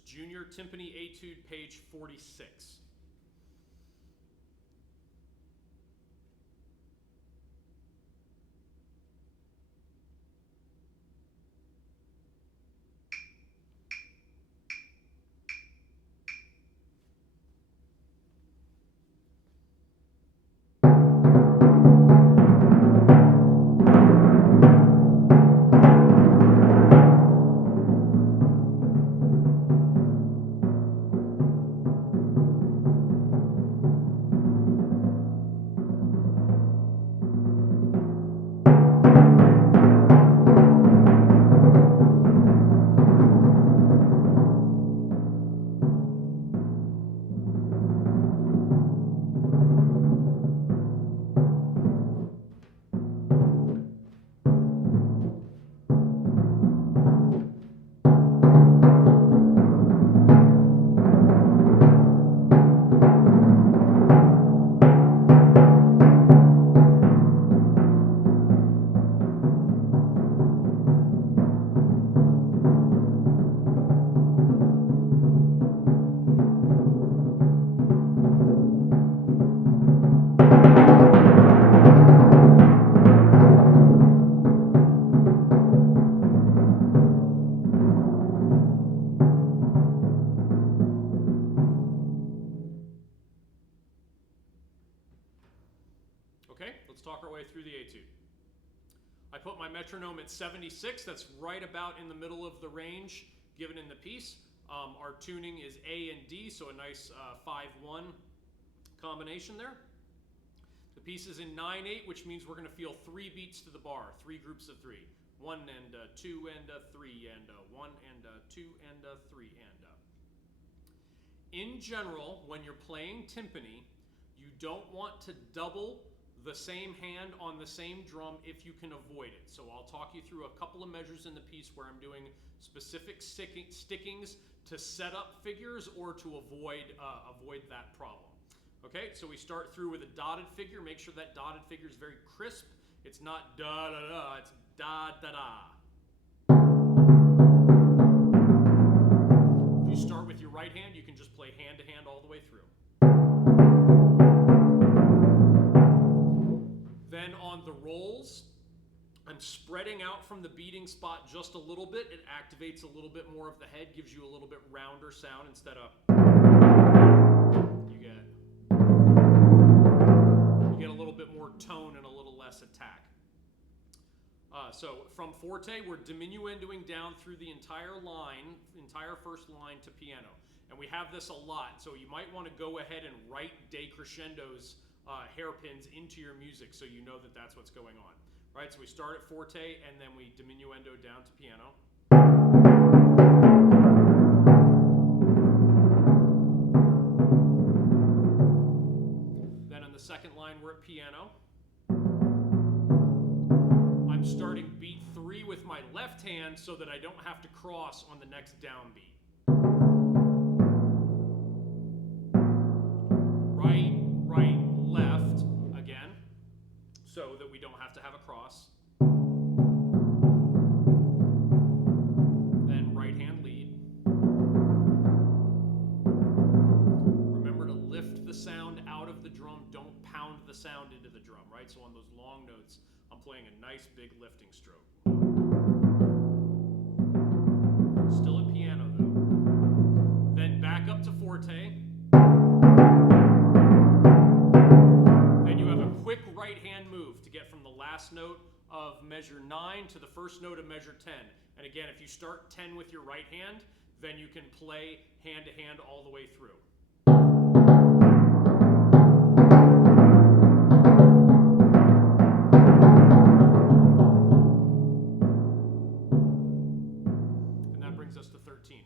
is Junior Timpani Etude, page 46. Through the etude. I put my metronome at 76. That's right about in the middle of the range given in the piece. Our tuning is A and D, so a nice 5-1 combination there. The piece is in 9/8, which means we're going to feel 3 beats to the bar, 3 groups of 3. 1 and 2 and 3 and 1 and 2 and 3 and. In general, when you're playing timpani, you don't want to double the same hand on the same drum if you can avoid it. So I'll talk you through a couple of measures in the piece where I'm doing specific stickings to set up figures or to avoid that problem. Okay, so we start through with a dotted figure. Make sure that dotted figure is very crisp. It's not da da da, it's da da da. If you start with your right hand, you can just play hand to hand all the way through. Then on the rolls, I'm spreading out from the beating spot just a little bit. It activates a little bit more of the head, gives you a little bit rounder sound instead of you get a little bit more tone and a little less attack. So from forte, we're diminuendoing down through the entire first line to piano. And we have this a lot, so you might want to go ahead and write decrescendos, hairpins into your music so you know that that's what's going on. Right, so we start at forte and then we diminuendo down to piano. Then on the second line we're at piano. I'm starting beat 3 with my left hand so that I don't have to cross on the next downbeat. Right, left again, so that we don't have to have a cross. Then right hand lead. Remember to lift the sound out of the drum. Don't pound the sound into the drum, right? So on those long notes, I'm playing a nice big lifting stroke. Still at piano though. Then back up to forte. Then you have a quick right hand move to get from the last note of measure 9 to the first note of measure 10. And again, if you start 10 with your right hand, then you can play hand to hand all the way through. And that brings us to 13.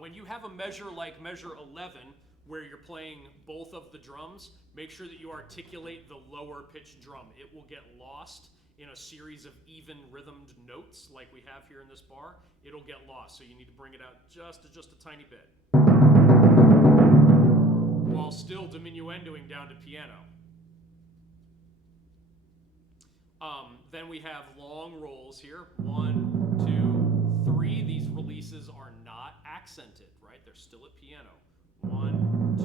When you have a measure like measure 11, where you're playing both of the drums, make sure that you articulate the lower pitched drum. It will get lost in a series of even rhythmed notes like we have here in this bar. It'll get lost, so you need to bring it out just a tiny bit, while still diminuendoing down to piano. Then we have long rolls here. 1, 2, 3. These releases are not accented, right? They're still at piano. 1, 2,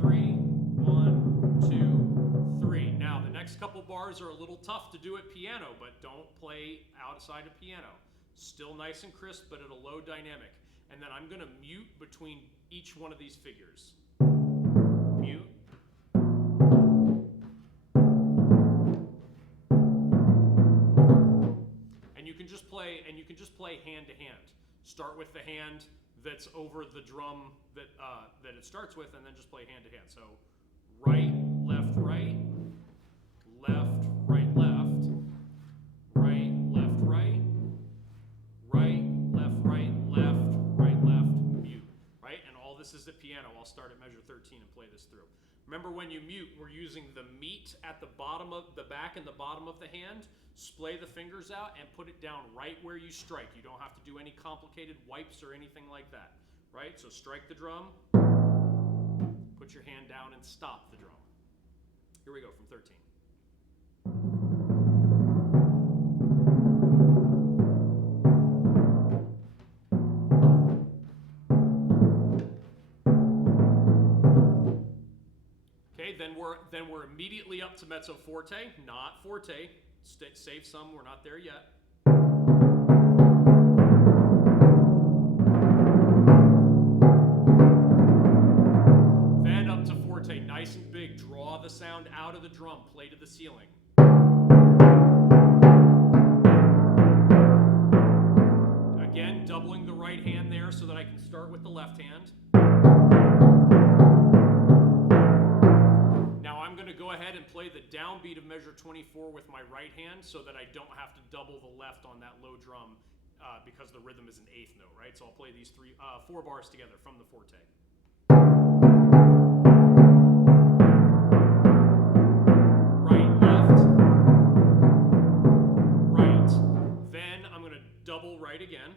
3, 1, 2, 3. Now, the next couple bars are a little tough to do at piano, but don't play outside of piano. Still nice and crisp, but at a low dynamic. And then I'm going to mute between each one of these figures. Mute. And you can just play hand to hand. Start with the hand that's over the drum that it starts with, and then just play hand to hand. So right, left, right, left, right, left, right, left, right, right, left, right, left, right, left, mute, right? And all this is the piano. I'll start at measure 13 and play this through. Remember, when you mute, we're using the meat at the bottom of the back and the bottom of the hand. Splay the fingers out and put it down right where you strike. You don't have to do any complicated wipes or anything like that, right? So strike the drum, put your hand down and stop the drum. Here we go from 13. Okay, then we're immediately up to Mezzo Forte, not Forte. Save some, we're not there yet. Then up to Forte, nice and big. Draw the sound out of the drum, play to the ceiling. Again, doubling the right hand there so that I can start with the left hand. Go ahead and play the downbeat of measure 24 with my right hand so that I don't have to double the left on that low drum because the rhythm is an eighth note, right? So I'll play these 4 bars together from the Forte. Right, left, right. Then I'm going to double right again.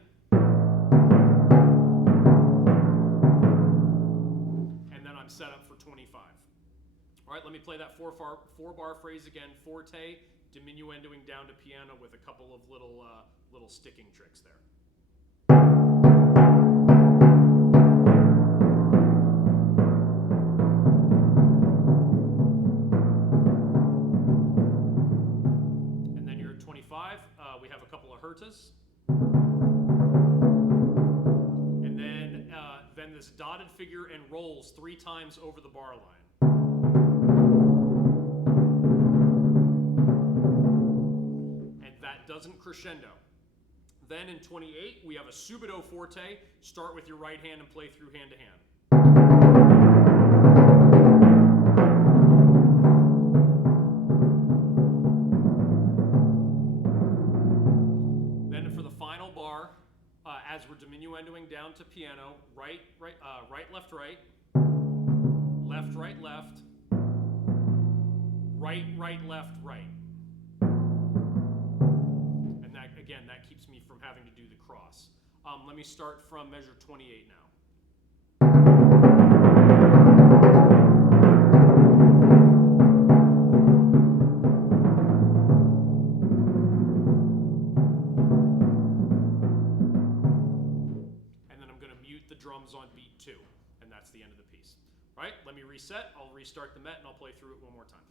And then I'm set up for 25. All right, let me play that 4-bar phrase again. Forte, diminuendoing down to piano with a couple of little sticking tricks there. And then you're at 25. We have a couple of hertas. And then this dotted figure and rolls 3 times over the bar line. Doesn't crescendo. Then in 28, we have a subito forte. Start with your right hand and play through hand to hand. Then for the final bar, as we're diminuendoing down to piano, right, left, right, left, right, left, right, left, right. Again, that keeps me from having to do the cross. Let me start from measure 28 now. And then I'm going to mute the drums on beat 2, and that's the end of the piece. All right, let me reset. I'll restart the Met, and I'll play through it one more time.